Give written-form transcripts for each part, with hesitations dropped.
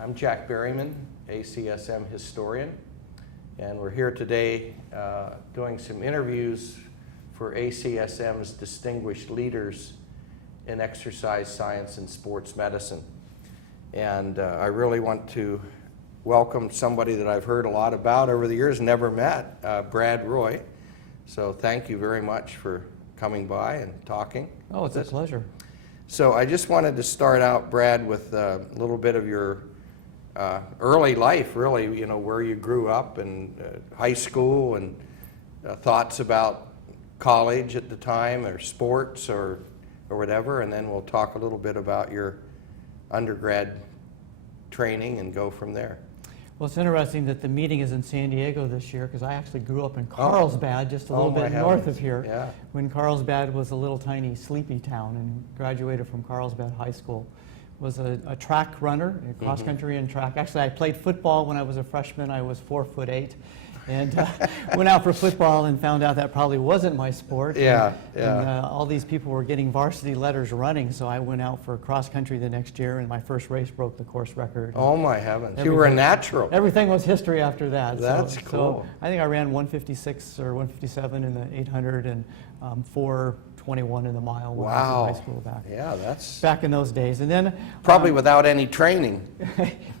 I'm Jack Berryman, ACSM historian, and we're here today doing some interviews for ACSM's Distinguished Leaders in Exercise Science and Sports Medicine. And I really want to welcome somebody that I've heard a lot about over the years, never met, Brad Roy. So thank you very much for coming by and talking. Oh, it's a pleasure. So I just wanted to start out, Brad, with a little bit of your early life, really, you know, where you grew up and high school and thoughts about college at the time or sports or whatever, and then we'll talk a little bit about your undergrad training and go from there. Well, it's interesting that the meeting is in San Diego this year because I actually grew up in Carlsbad, just a little bit north of here, yeah. When Carlsbad was a little tiny sleepy town, and graduated from Carlsbad High School. Was a track runner, cross country and track. Actually, I played football when I was a freshman. I was 4'8", and went out for football and found out that probably wasn't my sport. Yeah, And all these people were getting varsity letters running, so I went out for cross country the next year, and my first race broke the course record. Oh my heavens, you were a natural. Everything was history after that. That's cool. So I think I ran 156 or 157 in the 800 and 4:21 in the mile when I was in high school back. Yeah, that's back in those days. And then probably without any training.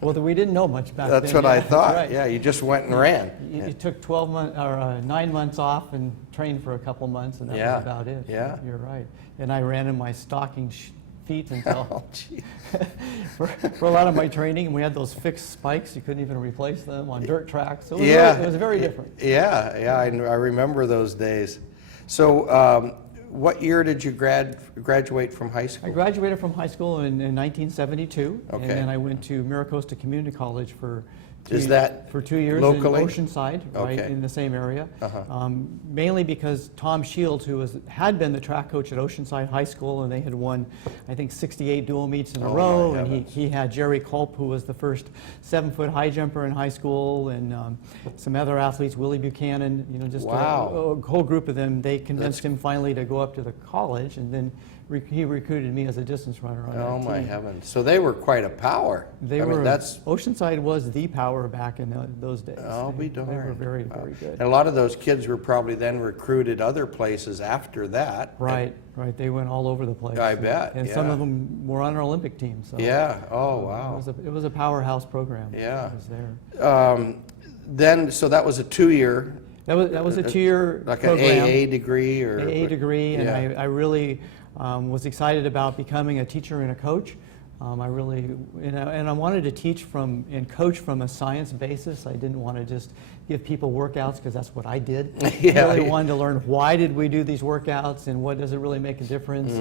Well, we didn't know much back then. That's what I thought. Right. Yeah, you just went and ran. You took 12 months or 9 months off and trained for a couple months, and that was about it. Yeah, you're right. And I ran in my stocking feet until for a lot of my training, and we had those fixed spikes. You couldn't even replace them on dirt tracks. So it was very different. Yeah, I remember those days. So what year did you graduate from high school? I graduated from high school in 1972, okay. And then I went to Miracosta Community College for 2 years locally? in Oceanside, right, in the same area. Mainly because Tom Shields, who had been the track coach at Oceanside High School, and they had won, I think, 68 dual meets in a row, and he had Jerry Culp, who was the first 7-foot high jumper in high school, and some other athletes, Willie Buchanan, you know, just a whole group of them. They convinced him finally to go up to the college, and then he recruited me as a distance runner on that team. Oh my heavens! So they were quite a power. Oceanside was the power back in those days. I'll be darned. They were very, very good. And a lot of those kids were probably then recruited other places after that. Right. They went all over the place. I bet. And some of them were on our Olympic team. So yeah. Oh wow. It was a powerhouse program. Yeah. That was there. So that was a 2-year. That was a 2-year like program. an AA degree or AA degree, and I really was excited about becoming a teacher and a coach. I really, and I wanted to teach and coach from a science basis. I didn't want to just give people workouts because that's what I did. I really wanted to learn why did we do these workouts and what does it really make a difference,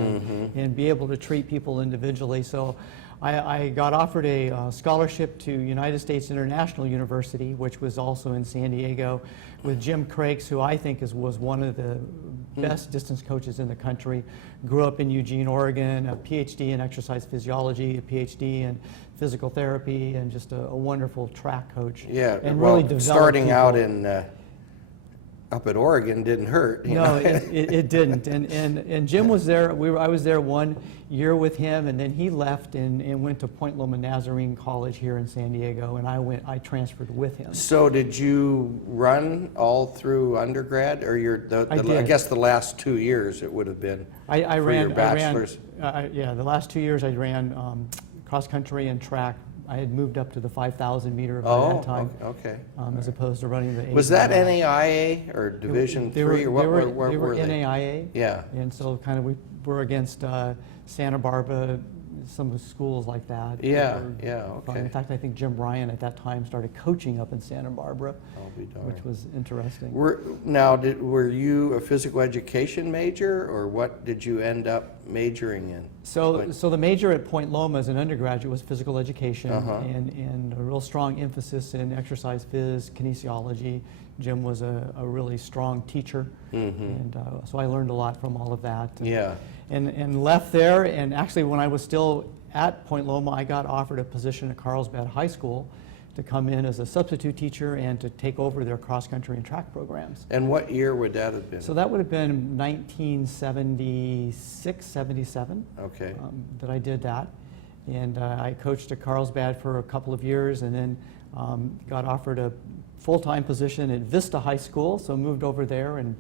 and be able to treat people individually. So I got offered a scholarship to United States International University, which was also in San Diego, with Jim Crakes, who I think was one of the best distance coaches in the country. Grew up in Eugene, Oregon, a Ph.D. in exercise physiology, a Ph.D. in physical therapy, and just a wonderful track coach. Yeah, and really developed starting people. Out up at Oregon didn't hurt. No, it didn't. And Jim was there. I was there 1 year with him, and then he left and went to Point Loma Nazarene College here in San Diego, and I transferred with him. So did you run all through undergrad, or I guess the last 2 years it would have been your bachelor's? The last 2 years I ran cross country and track. I had moved up to the 5,000 meter by that time, as opposed to running the 8. Was that NAIA or Division III, or what were they? NAIA. Yeah. And so kind of we were against Santa Barbara, some schools like that. Yeah. In fact, I think Jim Ryan at that time started coaching up in Santa Barbara, which was interesting. Were you a physical education major, or what did you end up majoring in? So the major at Point Loma as an undergraduate was physical education, and a real strong emphasis in exercise phys, kinesiology. Jim was a really strong teacher, and so I learned a lot from all of that. And left there, and actually when I was still at Point Loma, I got offered a position at Carlsbad High School to come in as a substitute teacher and to take over their cross-country and track programs. And what year would that have been? So that would have been 1976, 77 that I did that. And I coached at Carlsbad for a couple of years, and then got offered a full-time position at Vista High School, so moved over there. And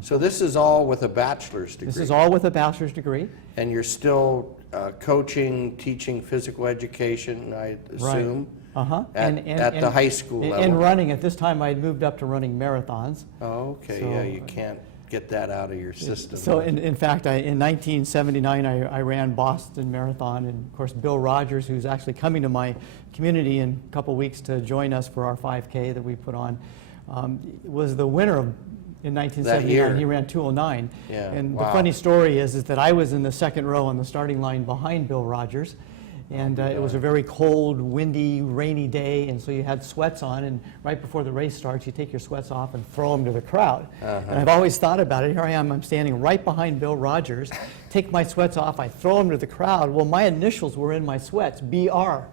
So this is all with a bachelor's degree? this is all with a bachelor's degree. And you're still coaching, teaching physical education, I assume? Right. Uh-huh. At the high school level? And running. At this time, I had moved up to running marathons. Oh, okay, So, yeah, you can't get that out of your system. So in fact, in 1979, I ran Boston Marathon, and of course Bill Rogers, who's actually coming to my community in a couple weeks to join us for our 5K that we put on, was the winner in 1979. He ran 2:09. Yeah, And wow. the funny story is that I was in the second row on the starting line behind Bill Rogers. And it was a very cold, windy, rainy day, and so you had sweats on, and right before the race starts, you take your sweats off and throw them to the crowd. And I've always thought about it. Here I am, I'm standing right behind Bill Rogers, take my sweats off, I throw them to the crowd. Well, my initials were in my sweats, BR.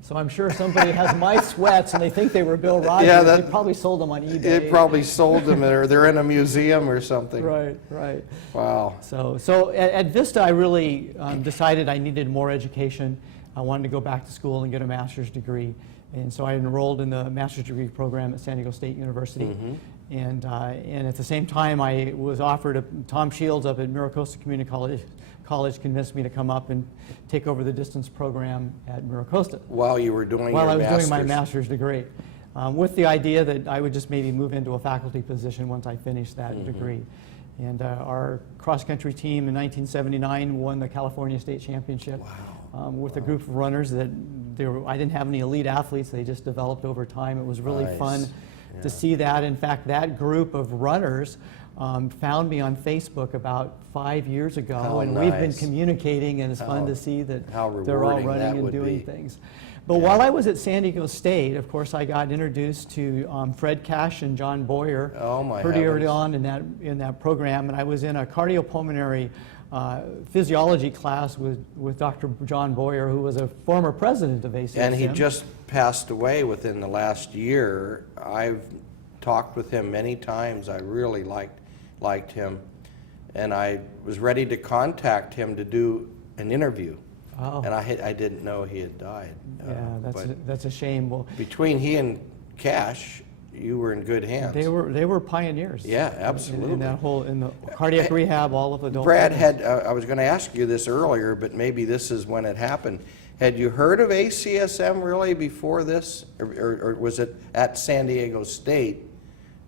So I'm sure somebody has my sweats, and they think they were Bill Rogers. Yeah, they probably sold them on eBay. They probably sold them, or they're in a museum or something. Right, right. Wow. So at Vista, I really decided I needed more education. I wanted to go back to school and get a master's degree. And so I enrolled in the master's degree program at San Diego State University. And at the same time, I was offered Tom Shields up at Miracosta Community College convinced me to come up and take over the distance program at Miracosta. While you were doing While your I was master's. doing my master's degree. With the idea that I would just maybe move into a faculty position once I finished that degree. And our cross-country team in 1979 won the California State Championship. With a group of runners that I didn't have any elite athletes, they just developed over time. It was really fun to see that. In fact, that group of runners found me on Facebook about 5 years ago, and we've been communicating, and it's fun to see that they're all running and doing things. But while I was at San Diego State, of course, I got introduced to Fred Cash and John Boyer pretty early on in that program, and I was in a cardiopulmonary physiology class with Dr. John Boyer, who was a former president of ACSM. And he just passed away within the last year. I've talked with him many times. I really liked him. And I was ready to contact him to do an interview. Oh. And I didn't know he had died. Yeah, that's a shame. Well, between he and Cash, you were in good hands. They were pioneers. Yeah, absolutely. In the cardiac rehab, all of adult. Brad I was going to ask you this earlier, but maybe this is when it happened. Had you heard of ACSM really before this, or was it at San Diego State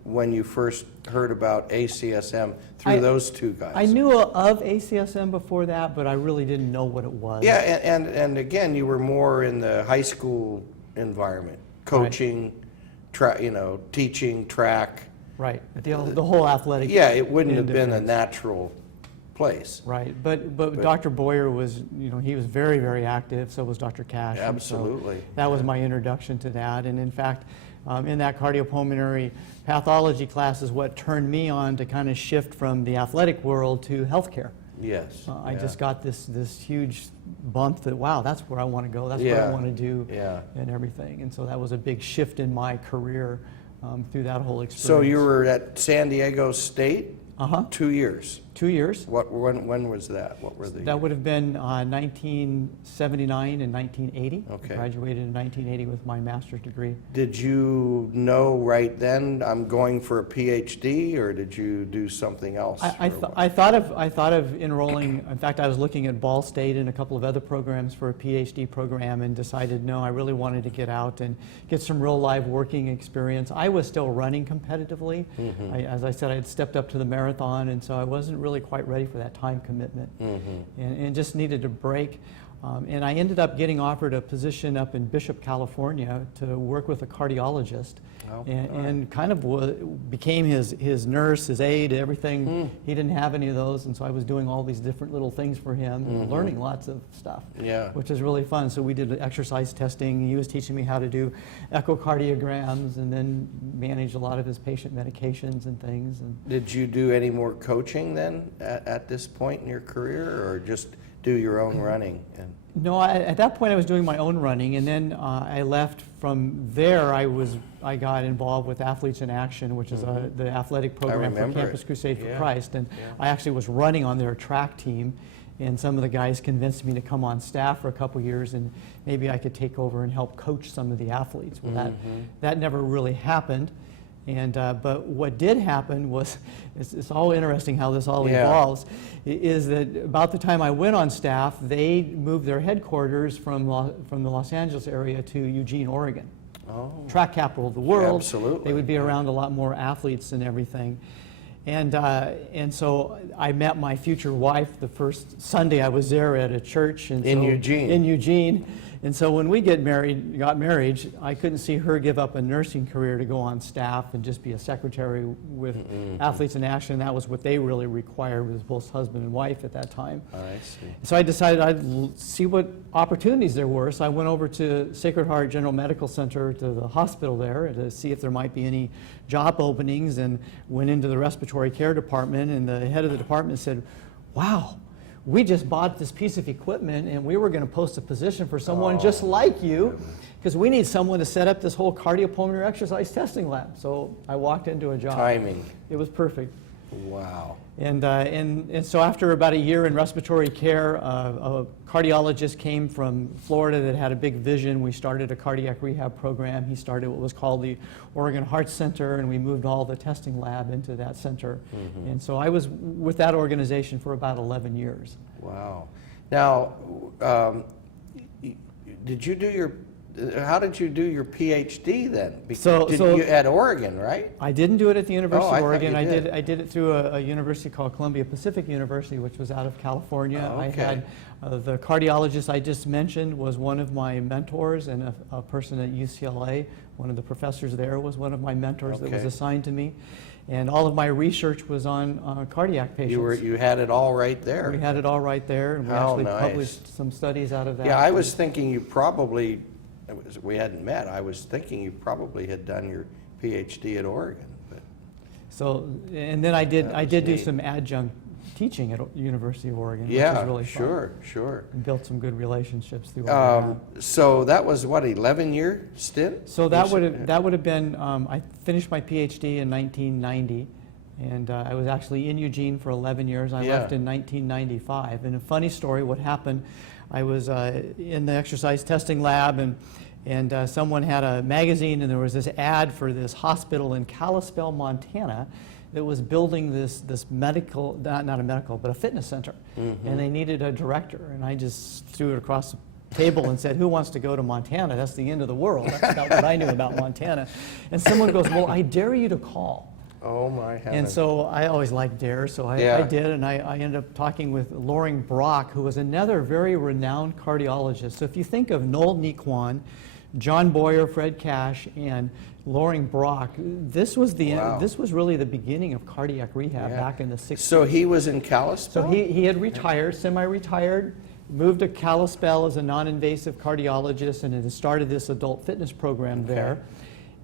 when you first heard about ACSM through those two guys? I knew of ACSM before that, but I really didn't know what it was. Yeah, and again, you were more in the high school environment, coaching, teaching, track. Right, the whole athletic. Yeah, it wouldn't have been a natural place. Right, but Dr. Boyer was, he was very, very active, so was Dr. Cash. Absolutely. So that was my introduction to that, and in fact, in that cardiopulmonary pathology class is what turned me on to kind of shift from the athletic world to healthcare. Yes. I just got this huge bump that, wow, that's where I want to go, that's what I want to do, and everything. And so that was a big shift in my career through that whole experience. So you were at San Diego State 2 years? 2 years. When was that? What were the That would have been 1979 and 1980. Okay. I graduated in 1980 with my master's degree. Did you know right then I'm going for a Ph.D. or did you do something else? I thought of enrolling. In fact, I was looking at Ball State and a couple of other programs for a Ph.D. program, and decided no, I really wanted to get out and get some real live working experience. I was still running competitively. As I said, I had stepped up to the marathon, and so I wasn't really quite ready for that time commitment, and just needed a break. And I ended up getting offered a position up in Bishop, California, to work with a cardiologist, and kind of became his nurse, his aide, everything. He didn't have any of those, and so I was doing all these different little things for him, and learning lots of stuff, which is really fun. So we did exercise testing. He was teaching me how to do echocardiograms, and then manage a lot of his patient medications and things. And did you do any more coaching then at this point in your career, or just do your own running? No, at that point I was doing my own running, and then I left from there. I got involved with Athletes in Action, which is the athletic program for Campus Crusade for Christ, and I actually was running on their track team. And some of the guys convinced me to come on staff for a couple years, and maybe I could take over and help coach some of the athletes. Well, that never really happened. And but what did happen was, it's all interesting how this all evolves, is that about the time I went on staff, they moved their headquarters from the Los Angeles area to Eugene, Oregon. Oh. Track capital of the world. Absolutely. They would be around a lot more athletes and everything. And so I met my future wife the first Sunday I was there at a church. And In Eugene. In Eugene. And so when we got married, I couldn't see her give up a nursing career to go on staff and just be a secretary with Athletes in Action. That was what they really required, was both husband and wife at that time. I see. So I decided I'd see what opportunities there were. So I went over to Sacred Heart General Medical Center, to the hospital there, to see if there might be any job openings, and went into the respiratory care department, and the head of the department said, "Wow, we just bought this piece of equipment and we were going to post a position for someone just like you, because we need someone to set up this whole cardiopulmonary exercise testing lab." So I walked into a job. Timing. It was perfect. Wow. And so after about a year in respiratory care, a cardiologist came from Florida that had a big vision. We started a cardiac rehab program. He started what was called the Oregon Heart Center, and we moved all the testing lab into that center. And so I was with that organization for about 11 years. Wow. Now, did you do your, how did you do your Ph.D. then? You at Oregon, right? I didn't do it at the University I of thought Oregon. you did. I did it through a university called Columbia Pacific University, which was out of California. Oh, I okay. had the cardiologist I just mentioned was one of my mentors, and a person at UCLA, one of the professors there, was one of my mentors that was Okay. assigned to me. And all of my research was on cardiac patients. You had it all right there. We had it all right there, and we How actually nice. published some studies out of that. Yeah, I was thinking you probably, we hadn't met, I was thinking you probably had done your Ph.D. at Oregon. But So, and then I did That was do neat. some adjunct teaching at University of Oregon, which yeah, was really fun. sure. And built some good relationships through all that. So that was what, 11-year stint? So that would have been, I finished my PhD in 1990, and I was actually in Eugene for 11 years. I left in 1995. And a funny story, what happened, I was in the exercise testing lab, and someone had a magazine, and there was this ad for this hospital in Kalispell, Montana, that was building this medical, not a medical, but a fitness center. And they needed a director, and I just threw it across the table and said, "Who wants to go to Montana? That's the end of the world." That's about what I knew about Montana. And someone goes, "Well, I dare you to call." Oh my heavens. And so I always liked dare, so I did, and I ended up talking with Loring Brock, who was another very renowned cardiologist. So if you think of Noel Nequan, John Boyer, Fred Cash, and Loring Brock, this was this was really the beginning of cardiac rehab back in the 60s. So he was in Kalispell? So he had retired, semi-retired, moved to Kalispell as a non-invasive cardiologist, and had started this adult fitness program there.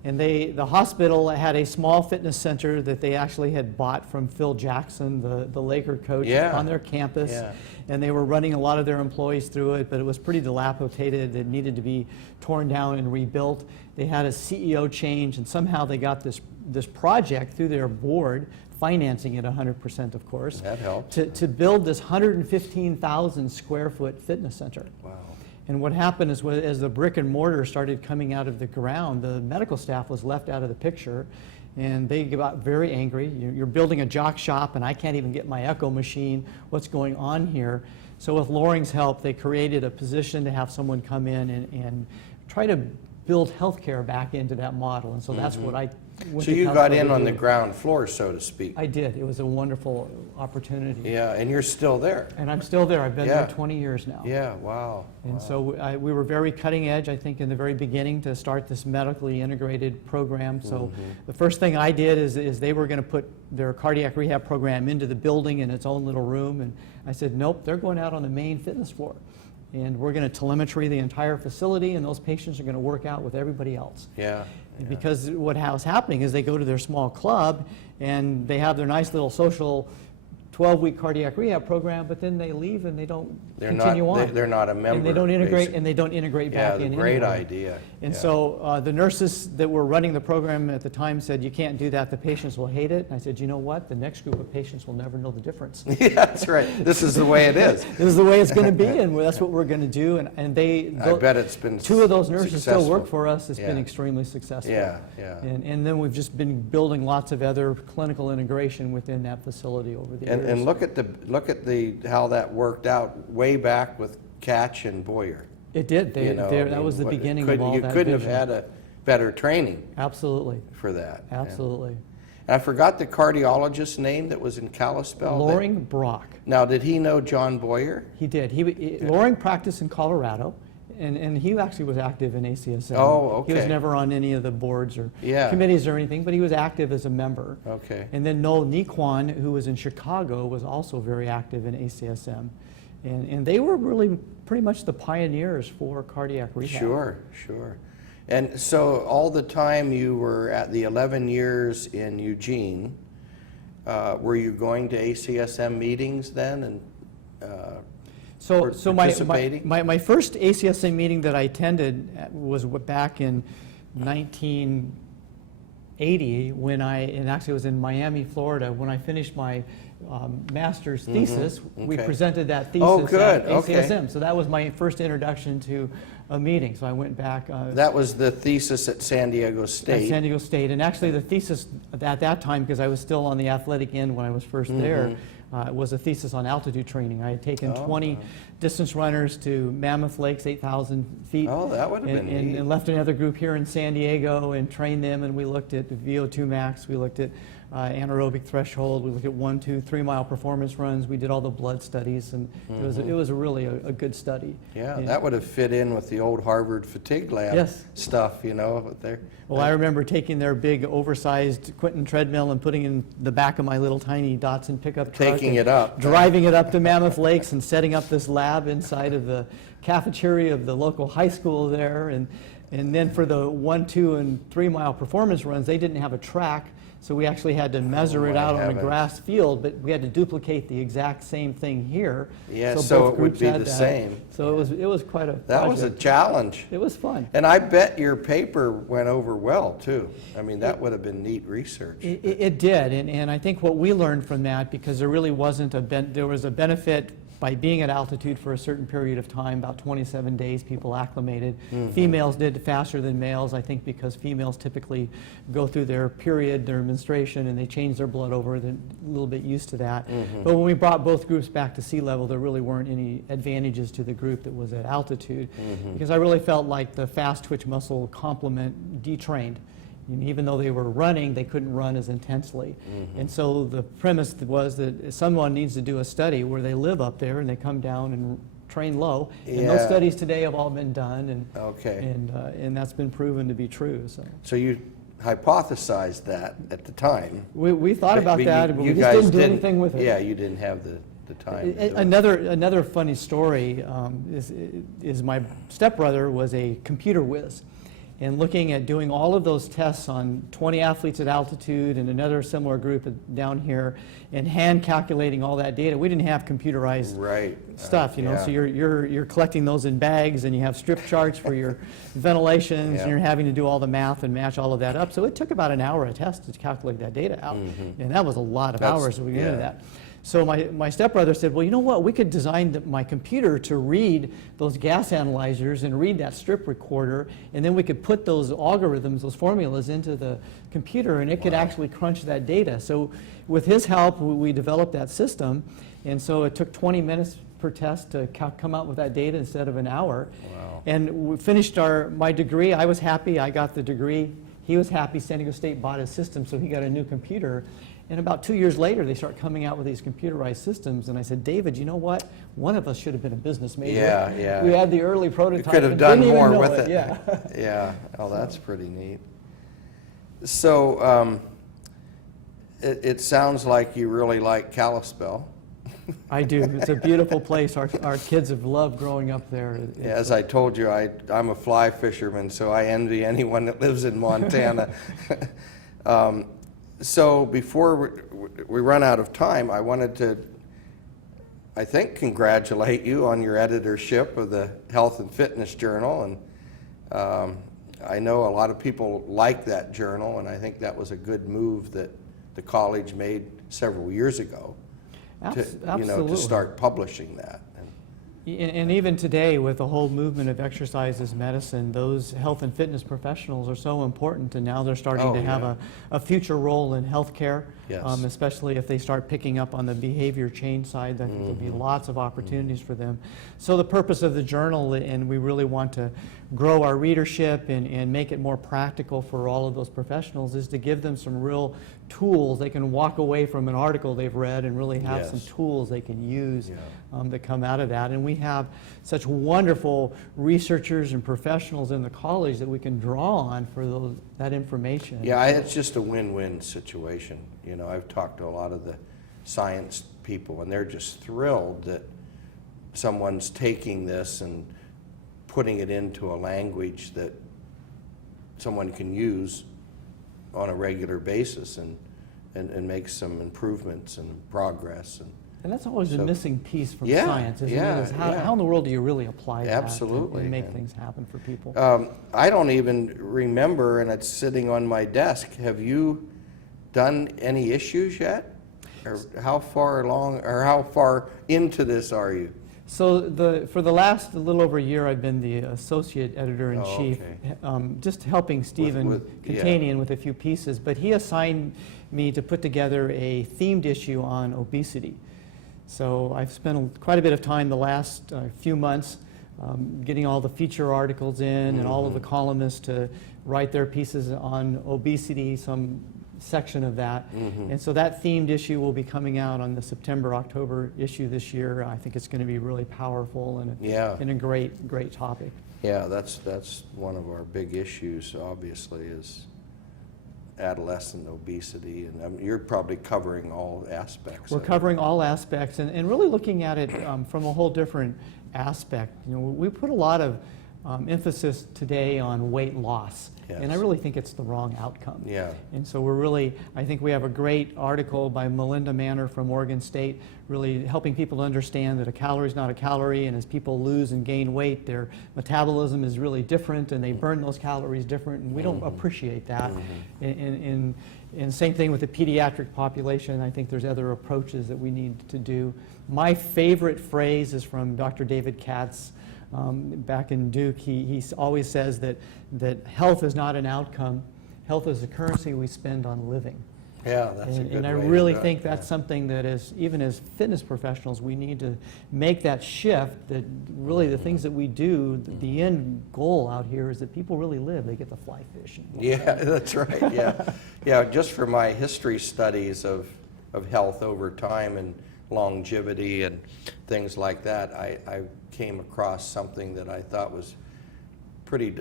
And the hospital had a small fitness center that they actually had bought from Phil Jackson, the Laker coach, on their campus. Yeah. And they were running a lot of their employees through it, but it was pretty dilapidated. It needed to be torn down and rebuilt. They had a CEO change, and somehow they got this project through their board, financing it 100%, of course. That helped. To build this 115,000 square foot fitness center. Wow. And what happened is, as the brick and mortar started coming out of the ground, the medical staff was left out of the picture, and they got very angry. You're building a jock shop, and I can't even get my echo machine. What's going on here? So with Loring's help, they created a position to have someone come in and try to build healthcare back into that model. And so that's what I went So to you got California in to on do. the ground floor, so to speak. I did. It was a wonderful opportunity. Yeah, and you're still there. And I'm still there. I've been Yeah. there 20 years now. Yeah, wow. And so we were very cutting edge, I think, in the very beginning to start this medically integrated program. So the first thing I did is they were going to put their cardiac rehab program into the building in its own little room. And I said, nope, they're going out on the main fitness floor. And we're going to telemetry the entire facility, and those patients are going to work out with everybody else. Yeah. Because what was happening is they go to their small club, and they have their nice little social 12-week cardiac rehab program, but then they leave and they don't They're continue not, on. they're not a member. And they don't integrate, basically. and they don't integrate Yeah, back the in great anyway. idea. And Yeah. so the nurses that were running the program at the time said, you can't do that, the patients will hate it. And I said, you know what, the next group of patients will never know the difference. Yeah, that's right. This is the way it is. This is the way it's going to be, and that's what we're going to do. And they, I bet it's been two of those nurses successful. still work for us. It's been Yeah. extremely successful. Yeah, yeah. And then we've just been building lots of other clinical integration within that facility over the years. And look at the how that worked out way back with Catch and Boyer. It did. You know, I that mean, was the beginning of all you that couldn't vision. have had a better training Absolutely. for that. Yeah. Absolutely. And I forgot the cardiologist's name that was in Kalispell. Loring Brock. Now, did he know John Boyer? He did. Loring practiced in Colorado, and he actually was active in ACSM. Oh, okay. He was never on any of the boards or Yeah. committees or anything, but he was active as a member. Okay. And then Noel Nequan, who was in Chicago, was also very active in ACSM. And they were really pretty much the pioneers for cardiac rehab. Sure, sure. And so all the time you were at the 11 years in Eugene, were you going to ACSM meetings then and So my participating? first ACSM meeting that I attended was back in 1980 when and actually it was in Miami, Florida, when I finished my master's thesis. We Okay. presented that thesis Oh, good. at ACSM. So that was my first introduction to a meeting. So I went back. That was the thesis at San Diego State. At San Diego State. And actually the thesis at that time, because I was still on the athletic end when I was first there, was a thesis on altitude training. I had taken 20 distance runners to Mammoth Lakes, 8,000 feet. Oh, that would have been neat. And left another group here in San Diego and trained them, and we looked at VO2 max, we looked at anaerobic threshold, we looked at 1, 2, 3 mile performance runs, we did all the blood studies, and it was really a good study. Yeah, And- that would have fit in with the old Harvard fatigue lab Yes. stuff, you know. Well, I remember taking their big, oversized Quinton treadmill and putting in the back of my little tiny Datsun pickup truck. Taking and it up. Driving it up to Mammoth Lakes and setting up this lab inside of the cafeteria of the local high school there. And then for the 1, 2, and 3 mile performance runs, they didn't have a track. So we actually had to measure it my out on a heavens. grass field, but we had to duplicate the exact same thing here. Yeah, both so it would groups be had the that. same. So it was quite a That was a project. challenge. It was fun. And I bet your paper went over well, too. I mean, that would have been neat research. It did, and I think what we learned from that, because there really wasn't there was a benefit by being at altitude for a certain period of time, about 27 days, people acclimated. Females did faster than males, I think because females typically go through their period, their menstruation, and they change their blood over, they're a little bit used to that. But when we brought both groups back to sea level, there really weren't any advantages to the group that was at altitude, because I really felt like the fast twitch muscle complement detrained. Even though they were running, they couldn't run as intensely. And so the premise was that someone needs to do a study where they live up there and they come down and train low. And those Yeah. studies today have all been done, and Okay. and that's been proven to be true. So you hypothesized that at the time. We thought about that, but you we just guys didn't do anything with it. Yeah, you didn't have the time. to do it. Another funny story is my stepbrother was a computer whiz. And looking at doing all of those tests on 20 athletes at altitude and another similar group down here, and hand calculating all that data. We didn't have computerized Right. stuff, you know. Yeah. So you're collecting those in bags, and you have strip charts for your ventilations, Yeah. and you're having to do all the math and match all of that up. So it took about an hour a test to calculate that data out, and that was a lot of hours that we get into yeah. that. So my stepbrother said, well, you know what, we could design my computer to read those gas analyzers and read that strip recorder, and then we could put those algorithms, those formulas into the computer, and it could actually crunch that data. So with his help, we developed that system, and so it took 20 minutes per test to come out with that data instead of an hour. Wow. And we finished my degree. I was happy, I got the degree. He was happy, San Diego State bought his system, so he got a new computer. And about 2 years later, they start coming out with these computerized systems. And I said, David, you know what? One of us should have been a business major. Yeah, yeah. We had the early prototype. You could have and done didn't even more know with it. Yeah. Yeah. Oh, that's pretty neat. So it sounds like you really like Kalispell. I do. It's a beautiful place. Our kids have loved growing up there. As I told you, I'm a fly fisherman, so I envy anyone that lives in Montana. So before we run out of time, I wanted to, I think, congratulate you on your editorship of the Health and Fitness Journal. And I know a lot of people like that journal, and I think that was a good move that the college made several years ago to, Absolutely. to start publishing that. And even today, with the whole movement of exercise as medicine, those health and fitness professionals are so important, and now they're starting to have a future role in healthcare, Yes. Especially if they start picking up on the behavior change side. There'll be lots of opportunities for them. So the purpose of the journal, and we really want to grow our readership and make it more practical for all of those professionals, is to give them some real tools. They can walk away from an article they've read and really have some tools they can use that come out of that. And we have such wonderful researchers and professionals in the college that we can draw on for that information. Yeah, it's just a win-win situation. You know, I've talked to a lot of the science people, and they're just thrilled that someone's taking this and putting it into a language that someone can use on a regular basis and make some improvements and progress. And that's always a missing piece from Yeah, science, isn't yeah, it? Is how in the world do you really apply that Absolutely. and make things happen for people? I don't even remember, and it's sitting on my desk. Have you done any issues yet? Or how far along, or how far into this are you? So for the last little over a year, I've been the associate editor-in-chief, just helping Stephen Catanian with a few pieces. But he assigned me to put together a themed issue on obesity. So I've spent quite a bit of time the last few months getting all the feature articles in and all of the columnists to write their pieces on obesity, some section of that. And so that themed issue will be coming out on the September-October issue this year. I think it's going to be really powerful and a great topic. Yeah, that's one of our big issues, obviously, is adolescent obesity, and you're probably covering all aspects. We're covering all aspects and really looking at it from a whole different aspect. You know, we put a lot of emphasis today on weight loss, and I really think it's the wrong outcome. Yeah. And so I think we have a great article by Melinda Manor from Oregon State, really helping people to understand that a calorie is not a calorie, and as people lose and gain weight, their metabolism is really different, and they burn those calories different, and we don't appreciate that. And same thing with the pediatric population. I think there's other approaches that we need to do. My favorite phrase is from Dr. David Katz. Back in Duke, he always says that health is not an outcome. Health is a currency we spend on living. Yeah, that's a good way. And I really think that's something that even as fitness professionals, we need to make that shift, that really the things that we do, the end goal out here is that people really live. They get to fly fishing. Yeah, that's right, yeah. Yeah, just for my history studies of health over time and longevity and things like that, I came across something that I thought was pretty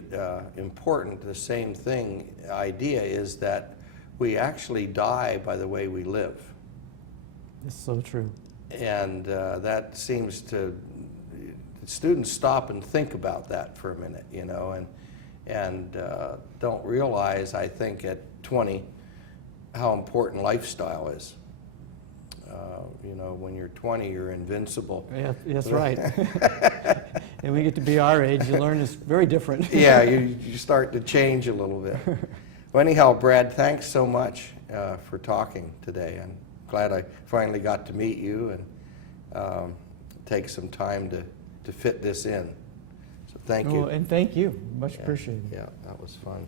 important. The same idea is that we actually die by the way we live. It's so true. And that seems students stop and think about that for a minute, you know, and don't realize, I think, at 20 how important lifestyle is. You know, when you're 20, you're invincible. Yeah, that's right. And we get to be our age, you learn it's very different. Yeah, you start to change a little bit. Well, anyhow, Brad, thanks so much for talking today. I'm glad I finally got to meet you and take some time to fit this in. So thank you. And thank you. Much appreciated. Yeah, that was fun.